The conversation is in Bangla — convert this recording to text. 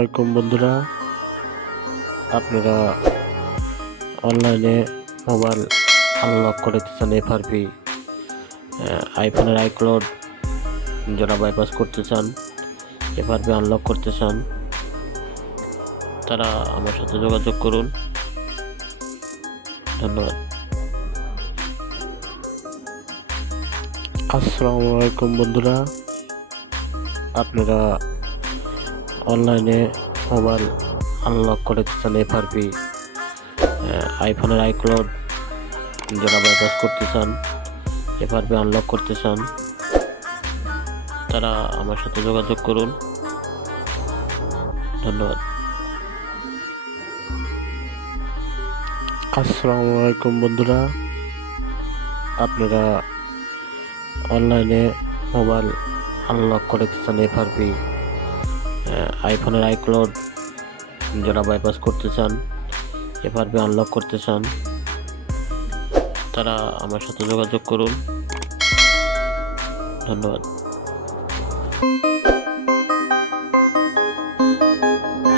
আলাইকুম বন্ধুরা, আপনারা অনলাইনে মোবাইল আনলক করতে চান। এফআরপি আইফোনের আইক্লাউড যারা বাইপাস করতে চান, এফআরপি আনলক করতে চান, তারা আমার সাথে যোগাযোগ করুন। ধন্যবাদ। আসসালামু আলাইকুম বন্ধুরা, আপনারা অনলাইনে মোবাইল আনলক করতে চান। এফআরপি আইফোনের আইক্লাউড যারা বাইপাস করতে চান, এফআরপি আনলক করতে চান, তারা আমার সাথে যোগাযোগ করুন। ধন্যবাদ। আসসালামু আলাইকুম বন্ধুরা, আপনারা অনলাইনে মোবাইল আনলক করতে চান। এফআরপি আইফোনের আইক্লাউড যারা বাইপাস করতে চান, এফআরপি আনলক করতে চান, তারা আমার সাথে যোগাযোগ করুন। ধন্যবাদ।